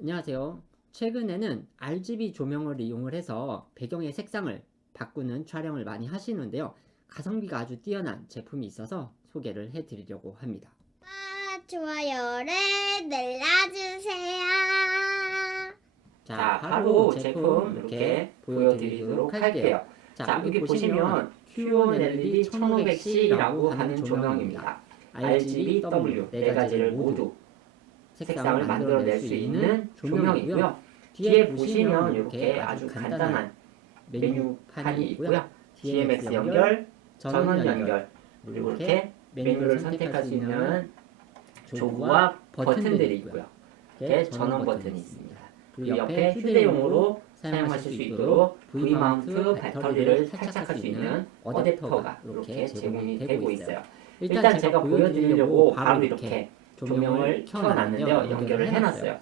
안녕하세요. 최근에는 RGB 조명을 이용을 해서 배경의 색상을 바꾸는 촬영을 많이 하시는데요. 가성비가 아주 뛰어난 제품이 있어서 소개를 해드리려고 합니다. 좋아요를 눌러주세요. 자, 바로 제품 이렇게 보여드리도록 할게요. 자, 여기 보시면 Q1 LED 1500C라고 하는 조명입니다. RGB, W 네 가지를 모두 색상을 만들어낼 수 있는 조명이고요. 뒤에 보시면 이렇게 아주 간단한 메뉴판이 있고요. DMX 연결, 전원 연결, 그리고 이렇게 메뉴를 선택할 수 있는 조그와 버튼들이 있고요. 이렇게 전원 버튼이 있습니다. 그리고 옆에 휴대용으로 사용하실 수 있도록 V마운트 배터리를 탈착할 수 있는 어댑터가 이렇게 제공이 되고 있어요. 일단 제가 보여드리려고 바로 이렇게 조명을 켜놨는데요. 연결을 해놨어요.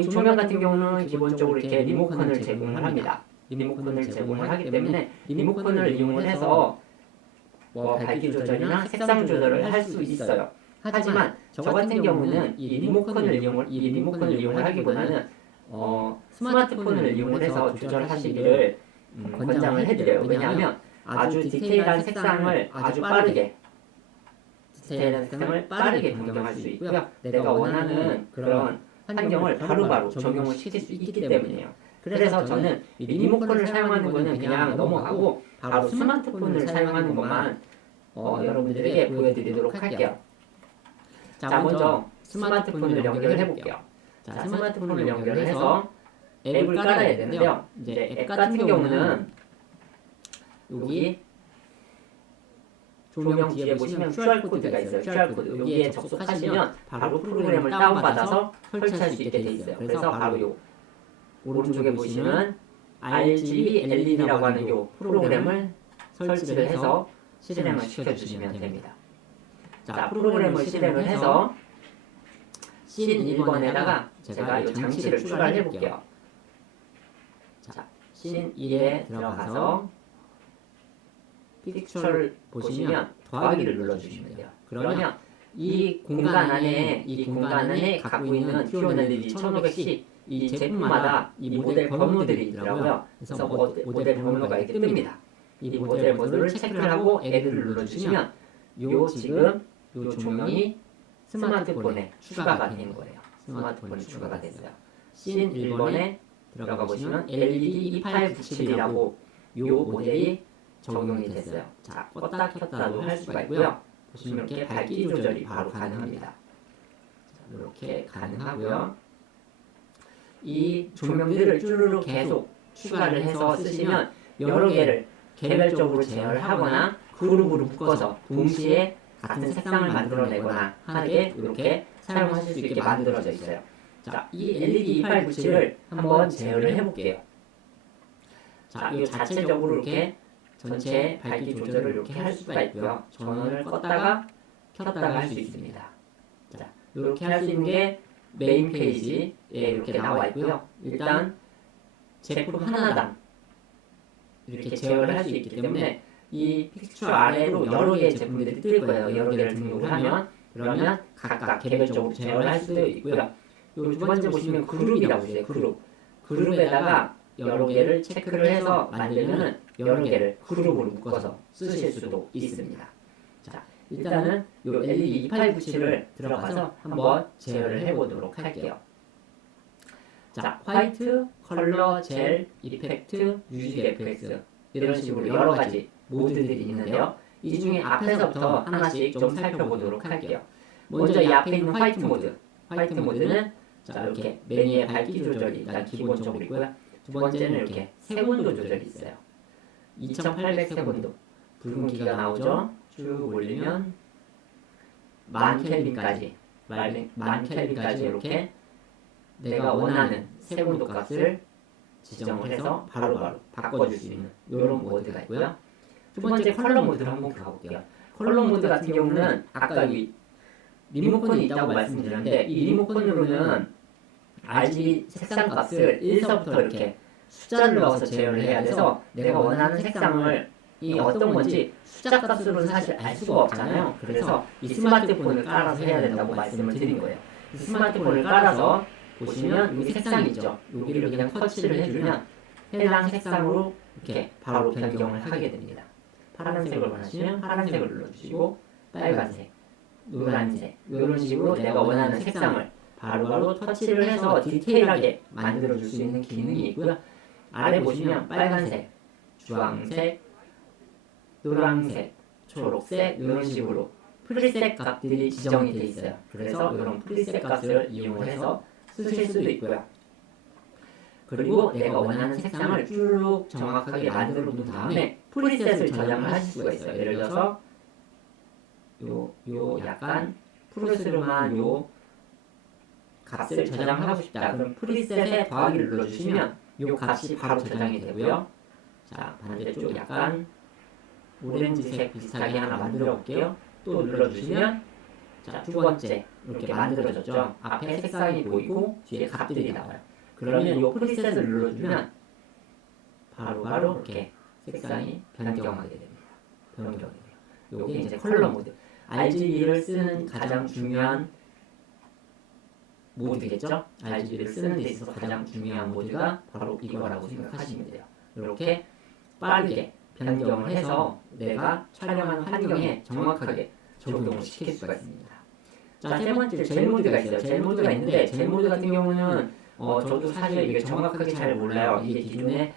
이 조명 같은 경우는 기본적으로 이렇게 리모컨을 제공을 합니다. 리모컨을 제공을 하기 때문에 리모컨을 이용을 해서 밝기 조절이나 색상 조절을 할 수 있어요. 하지만 저 같은 경우는 이 리모컨을 이용을 하기보다는 스마트폰을 이용을 해서 조절하시기를 권장을 해드려요. 왜냐하면 아주 디테일한 색상을 아주 빠르게 변경할 수 있고요. 내가 원하는 그런 환경을 바로바로 적용을 시킬 수 있기 때문이에요. 그래서 저는 이 리모컨을 사용하는 거는 그냥 넘어가고 바로 스마트폰을 사용하는 것만 여러분들에게 보여드리도록 할게요. 자, 먼저 스마트폰을 연결해 볼게요. 자, 스마트폰을 연결해서 앱을 깔아야 되는데요. 이제 앱 같은 경우는 여기 조명 뒤에 보시면 QR코드가 있어요. QR코드. 여기에 접속하시면 바로 프로그램을 다운받아서 설치할 수 있게 되어 있어요. 그래서 바로 요 오른쪽에 보시면 RGB LED라고 하는 요 프로그램을 설치를 해서 실행을 시켜주시면 됩니다. 자, 프로그램을 실행을 해서 씬 1번에다가 제가 이 장치를 추가를 해볼게요. 자, 씬 1에 들어가서 픽처를 보시면 더하기를 눌러주시면 돼요. 그러면 이 공간 안에 갖고 있는 Q1 LED 1500C 이 제품마다 이 모델 번호들이 있더라고요. 그래서 모델 번호가 이렇게 뜹니다. 이 모델 번호를 체크를 하고 애드를 눌러주시면 지금 요 조명이 스마트폰에 추가가 되는 거예요. 스마트폰에 추가가 됐어요. 씬 1번에 들어가 보시면 LED 2897이라고 요 모델이 적용이 됐어요. 자, 껐다 켰다도 할 수가 있고요. 보시면 이렇게 밝기 조절이 바로 가능합니다. 이렇게 가능하고요. 이 조명들을 쭈루루 계속 추가를 해서 쓰시면 여러 개를 개별적으로 제어를 하거나 그룹으로 묶어서 동시에 같은 색상을 만들어내거나 하게 이렇게 사용하실 수 있게 만들어져 있어요. 자, 이 LED 2897을 한번 제어를 해볼게요. 자, 이 자체적으로 이렇게 전체 밝기 조절을 이렇게 할 수가 있고요. 전원을 껐다가 켰다가 할 수 있습니다. 자, 이렇게 할 수 있는 게 메인 페이지에 이렇게 나와 있고요. 일단 제품 하나당 이렇게 제어를 할 수 있기 때문에 이 픽처 아래로 여러 개의 제품들이 뜰 거예요. 여러 개를 등록을 하면 그러면 각각 개별적으로 제어를 할 수도 있고요. 요 두 번째 보시면 그룹이라고 있어요. 그룹에다가 여러 개를 체크를 해서 만들면은 여러 개를 그룹으로 묶어서 쓰실 수도 있습니다. 자, 일단은 요 LED 2897을 들어가서 한번 제어를 해보도록 할게요. 자, 화이트, 컬러, 젤, 이펙트, 뮤직 FX 이런 식으로 여러 가지 모드들이 있는데요. 이 중에 앞에서부터 하나씩 좀 살펴보도록 할게요. 먼저 이 앞에 있는 화이트 모드. 화이트 모드는 자, 이렇게 매니의 밝기 조절이 일단 기본적으로 있고요. 두 번째는 이렇게 색온도 조절이 있어요. 2800 색온도. 붉은기가 나오죠. 쭉 올리면 만 켈빈까지 이렇게 내가 원하는 색온도 값을 지정을 해서 바로바로 바꿔줄 수 있는 이런 모드가 있고요. 두 번째 컬러 모드를 한번 가볼게요. 컬러 모드 같은 경우는 아까 이 리모컨이 있다고 말씀드렸는데 이 리모컨으로는 RGB 색상 값을 1서부터 이렇게 숫자를 넣어서 제어를 해야 돼서 내가 원하는 색상을 이 어떤 건지 숫자 값으로는 사실 알 수가 없잖아요. 그래서 이 스마트폰을 깔아서 해야 된다고 말씀을 드린 거예요. 이 스마트폰을 깔아서 보시면 여기 색상 있죠. 여기를 그냥 터치를 해주면 해당 색상으로 이렇게 바로 변경을 하게 됩니다. 파란색을 원하시면 파란색을 눌러주시고 빨간색, 노란색 이런 식으로 내가 원하는 색상을 바로바로 터치를 해서 디테일하게 만들어줄 수 있는 기능이 있고요. 아래 보시면 빨간색, 주황색, 노란색, 초록색 이런 식으로 프리셋 값들이 지정이 되어 있어요. 그래서 이런 프리셋 값을 이용해서 쓰실 수도 있고요. 그리고 내가 원하는 색상을 쭉 정확하게 만들어 놓은 다음에 프리셋을 저장을 하실 수가 있어요. 예를 들어서 요 약간 푸르스름한 요 값을 저장하고 싶다. 그럼 프리셋에 더하기를 눌러주시면 요 값이 바로 저장이 되고요. 자, 반대쪽 약간 오렌지색 비슷하게 하나 만들어 볼게요. 또 눌러주시면 자, 두 번째 이렇게 만들어졌죠. 앞에 색상이 보이고 뒤에 값들이 나와요. 그러면 이 프리셋을 눌러주면 바로 이렇게 색상이 변경하게 됩니다. 변경이 돼요. 이게 이제 컬러 모드. RGB를 쓰는 가장 중요한 모드겠죠? RGB를 쓰는 데 있어서 가장 중요한 모드가 바로 이거라고 생각하시면 돼요. 이렇게 빠르게 변경을 해서 내가 촬영하는 환경에 정확하게 적용을 시킬 수가 있습니다. 자, 세 번째 젤 모드가 있어요. 젤 모드가 있는데 젤 모드 같은 경우는 저도 사실 이게 정확하게 잘 몰라요. 이게 기존에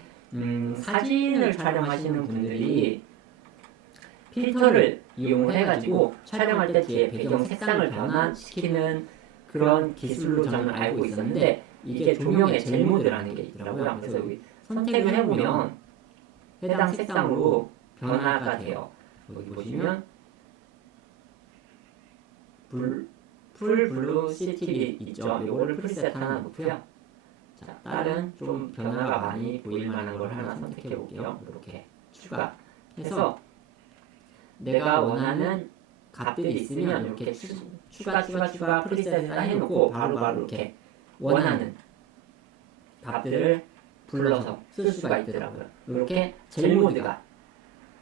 사진을 촬영하시는 분들이 필터를 이용해가지고 촬영할 때 뒤에 배경 색상을 변화시키는 그런 기술로 저는 알고 있었는데 이게 조명의 젤 모드라는 게 있더라고요. 그래서 여기 선택을 해보면 해당 색상으로 변화가 돼요. 여기 보시면 풀 블루 시티 있죠. 요거를 프리셋 하나 놓고요. 자, 다른 좀 변화가 많이 보일 만한 걸 하나 선택해 볼게요. 이렇게 추가해서 내가 원하는 값들이 있으면 이렇게 추가 프리셋을 해놓고 바로바로 이렇게 원하는 값들을 불러서 쓸 수가 있더라고요. 이렇게 젤 모드가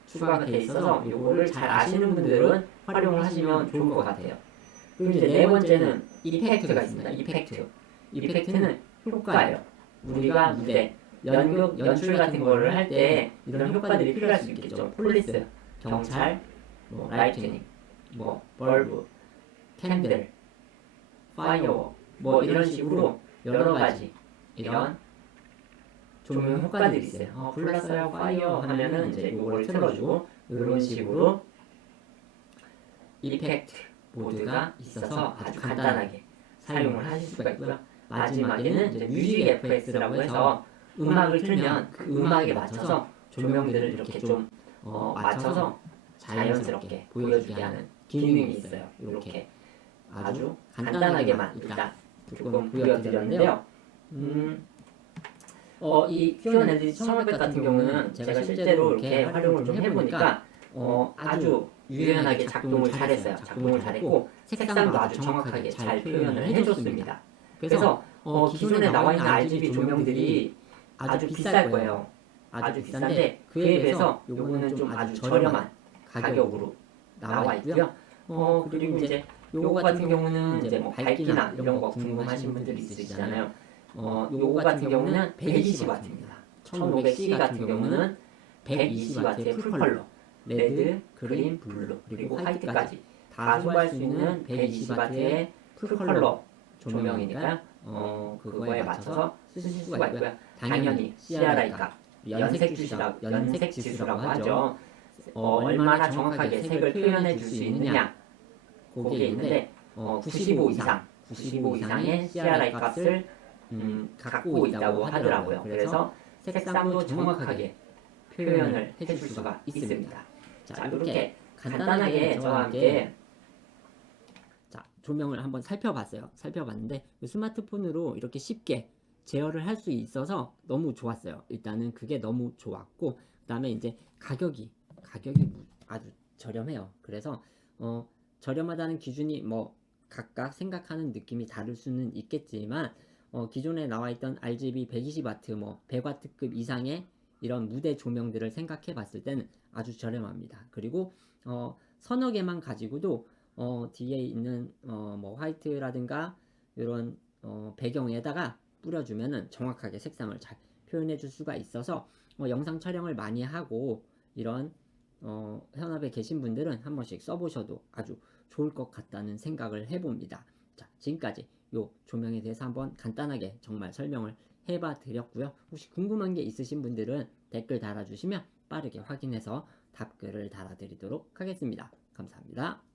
추가가 돼 있어서 이거를 잘 아시는 분들은 활용을 하시면 좋을 것 같아요. 그리고 이제 네 번째는 이펙트가 있습니다. 이펙트는 효과예요. 우리가 무대, 연극, 연출 같은 거를 할 때 이런 효과들이 필요할 수 있겠죠. 폴리스, 경찰, 라이트닝, 벌브, 캔들, 파이어, 이런 식으로 여러 가지 이런 조명 효과들이 있어요. 불났어요, 파이어 하면은 이제 이걸 틀어주고 이런 식으로 이펙트 모드가 있어서 아주 간단하게 사용을 하실 수가 있고요. 마지막에는 이제 뮤직 FX라고 해서 음악을 틀면 그 음악에 맞춰서 조명들을 이렇게 좀 맞춰서 자연스럽게 보여주게 하는 기능이 있어요. 이렇게 아주 간단하게만 일단 조금 보여드렸는데요. 이 Q&A 1500 같은 경우는 제가 실제로 이렇게 활용을 좀 해보니까 아주 유연하게 작동을 잘했어요. 작동을 잘했고 색상도 아주 정확하게 잘 표현을 해줬습니다. 그래서 기존에 나와 있는 RGB 조명들이 아주 비쌀 거예요. 아주 비싼데 그에 비해서 요거는 좀 아주 저렴한 가격으로 나와 있고요. 그리고 이제 요거 같은 경우는 이제 밝기나 이런 거 궁금하신 분들 있으시잖아요. 요거 같은 경우는 120W입니다. 1500C 같은 경우는 120W의 풀컬러, 레드, 그린, 블루, 그리고 화이트까지 다 소화할 수 있는 120W의 풀컬러 조명이니까요. 그거에 맞춰서 쓰실 수가 있고요. 당연히 CRI 값, 연색 지수라고 하죠. 얼마나 정확하게 색을 표현해 줄 수 있느냐 그게 있는데 95 이상의 CRI 값을 갖고 있다고 하더라고요. 그래서 색상도 정확하게 표현을 해줄 수가 있습니다. 자, 이렇게 간단하게 저와 함께 조명을 한번 살펴봤는데 스마트폰으로 이렇게 쉽게 제어를 할 수 있어서 너무 좋았어요. 일단은 그게 너무 좋았고 그 다음에 이제 가격이 아주 저렴해요. 그래서 저렴하다는 기준이 각각 생각하는 느낌이 다를 수는 있겠지만 기존에 나와있던 RGB 120W 100W급 이상의 이런 무대 조명들을 생각해 봤을 때는 아주 저렴합니다. 그리고 서너 개만 가지고도 뒤에 있는 화이트라든가 이런 배경에다가 뿌려주면은 정확하게 색상을 잘 표현해 줄 수가 있어서 영상 촬영을 많이 하고 이런 현업에 계신 분들은 한 번씩 써보셔도 아주 좋을 것 같다는 생각을 해봅니다. 자, 지금까지 요 조명에 대해서 한번 간단하게 정말 설명을 해봐 드렸고요. 혹시 궁금한 게 있으신 분들은 댓글 달아주시면 빠르게 확인해서 답글을 달아드리도록 하겠습니다. 감사합니다.